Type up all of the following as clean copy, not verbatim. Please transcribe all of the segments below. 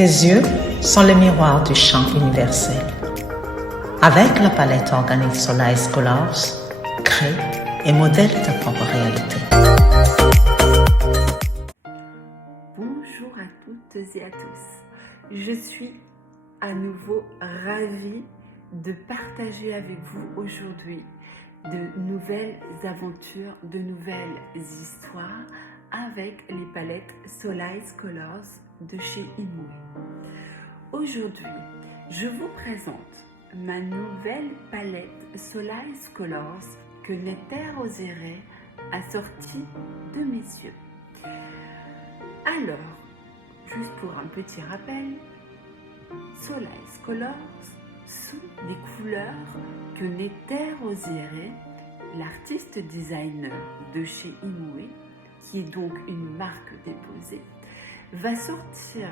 Tes yeux sont le miroir du champ universel. Avec la palette organique Solace Colors, crée et modèle ta propre réalité. Bonjour à toutes et à tous. Je suis à nouveau ravie de partager avec vous aujourd'hui de nouvelles aventures, de nouvelles histoires avec les palettes Solace Colors de chez Imoue. Aujourd'hui, je vous présente ma nouvelle palette Solace Colors que Nether Osiré a sortie de mes yeux. Alors, juste pour un petit rappel, Solace Colors sont des couleurs que Nether Osiré, l'artiste designer de chez Imoue, qui est donc une marque déposée, va sortir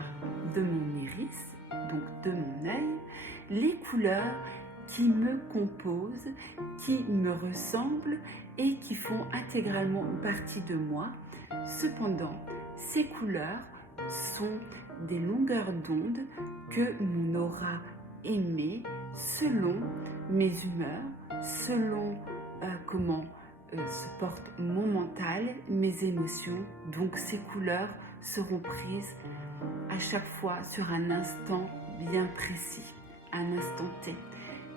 de mon iris, donc de mon œil, les couleurs qui me composent, qui me ressemblent et qui font intégralement partie de moi. Cependant, ces couleurs sont des longueurs d'onde que mon aura émet selon mes humeurs, selon comment se porte mon mental, mes émotions. Donc ces couleurs seront prises à chaque fois sur un instant bien précis, un instant T.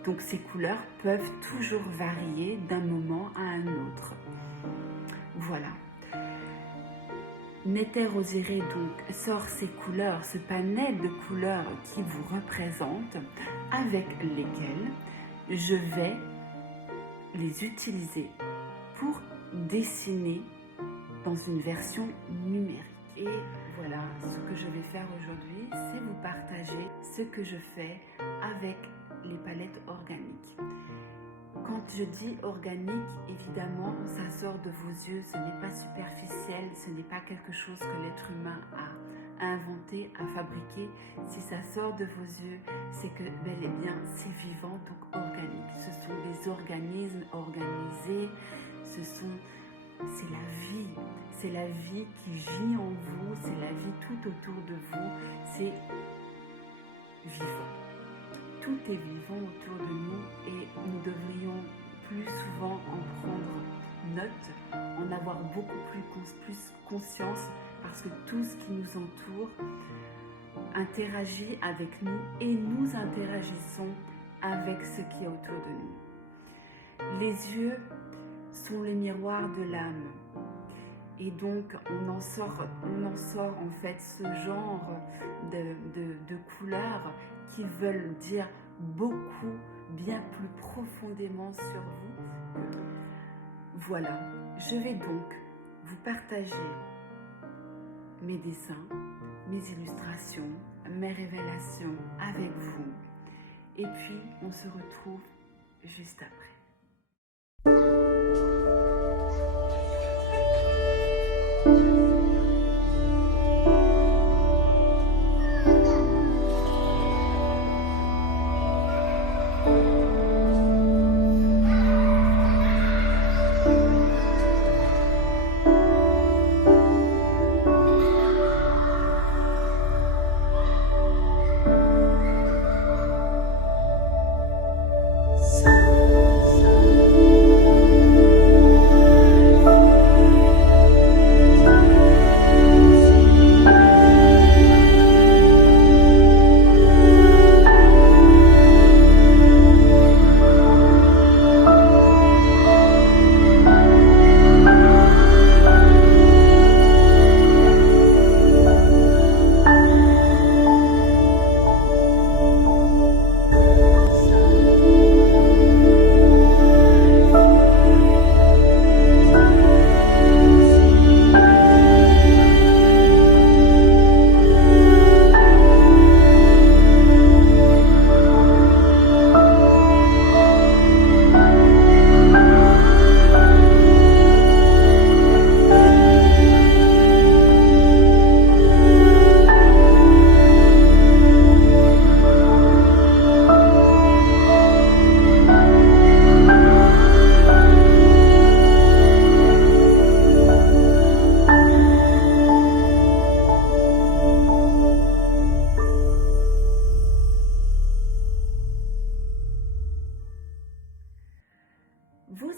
Donc ces couleurs peuvent toujours varier d'un moment à un autre. Voilà. Nether Osiré donc sort ces couleurs, ce panel de couleurs qui vous représentent, avec lesquelles je vais les utiliser pour dessiner dans une version numérique. Et voilà, ce que je vais faire aujourd'hui, c'est vous partager ce que je fais avec les palettes organiques. Quand je dis organique, évidemment, ça sort de vos yeux, ce n'est pas superficiel, ce n'est pas quelque chose que l'être humain a inventé, a fabriqué. Si ça sort de vos yeux, c'est que bel et bien c'est vivant, donc organique. Ce sont des organismes organisés, c'est la vie qui vit en vous, c'est la vie tout autour de vous, c'est vivant. Tout est vivant autour de nous et nous devrions plus souvent en prendre note, en avoir beaucoup plus conscience, parce que tout ce qui nous entoure interagit avec nous et nous interagissons avec ce qui est autour de nous. Les yeux sont les miroirs de l'âme. Et donc, on en sort en fait ce genre de couleurs qui veulent dire beaucoup, bien plus profondément sur vous. Voilà, je vais donc vous partager mes dessins, mes illustrations, mes révélations avec vous. Et puis, on se retrouve juste après.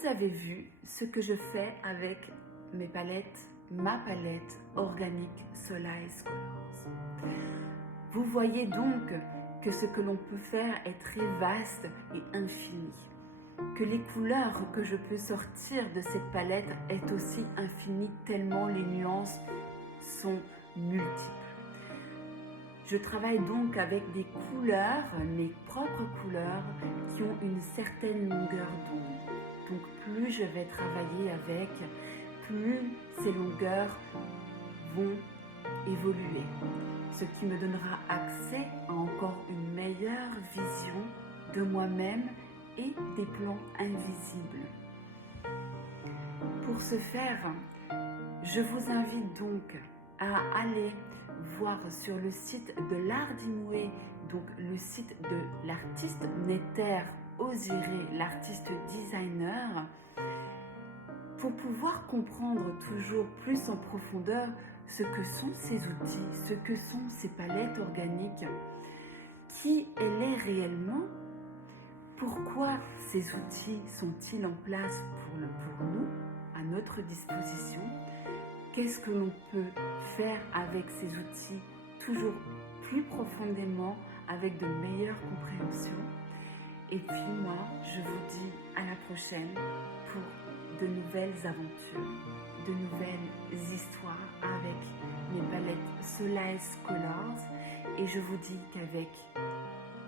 vous avez vu ce que je fais avec mes palettes, ma palette organique Solace Colors. Vous voyez donc que ce que l'on peut faire est très vaste et infini. Que les couleurs que je peux sortir de cette palette est aussi infinie tellement les nuances sont multiples. Je travaille donc avec des couleurs, mes propres couleurs, qui ont une certaine longueur d'onde. Donc plus je vais travailler avec, plus ces longueurs vont évoluer. Ce qui me donnera accès à encore une meilleure vision de moi-même et des plans invisibles. Pour ce faire, je vous invite donc à aller voir sur le site de l'Art d'Imoué, donc le site de l'artiste Néther Oziré, l'artiste designer, pour pouvoir comprendre toujours plus en profondeur ce que sont ces outils, ce que sont ces palettes organiques, qui elle est réellement, pourquoi ces outils sont-ils en place pour nous, à notre disposition, qu'est-ce que l'on peut faire avec ces outils toujours plus profondément, avec de meilleures compréhensions. Et puis moi, je vous dis à la prochaine pour de nouvelles aventures, de nouvelles histoires avec mes palettes Solace Colors. Et je vous dis qu'avec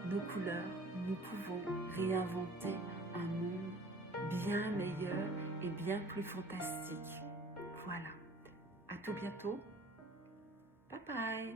nos couleurs, nous pouvons réinventer un monde bien meilleur et bien plus fantastique. Voilà. À tout bientôt. Bye bye.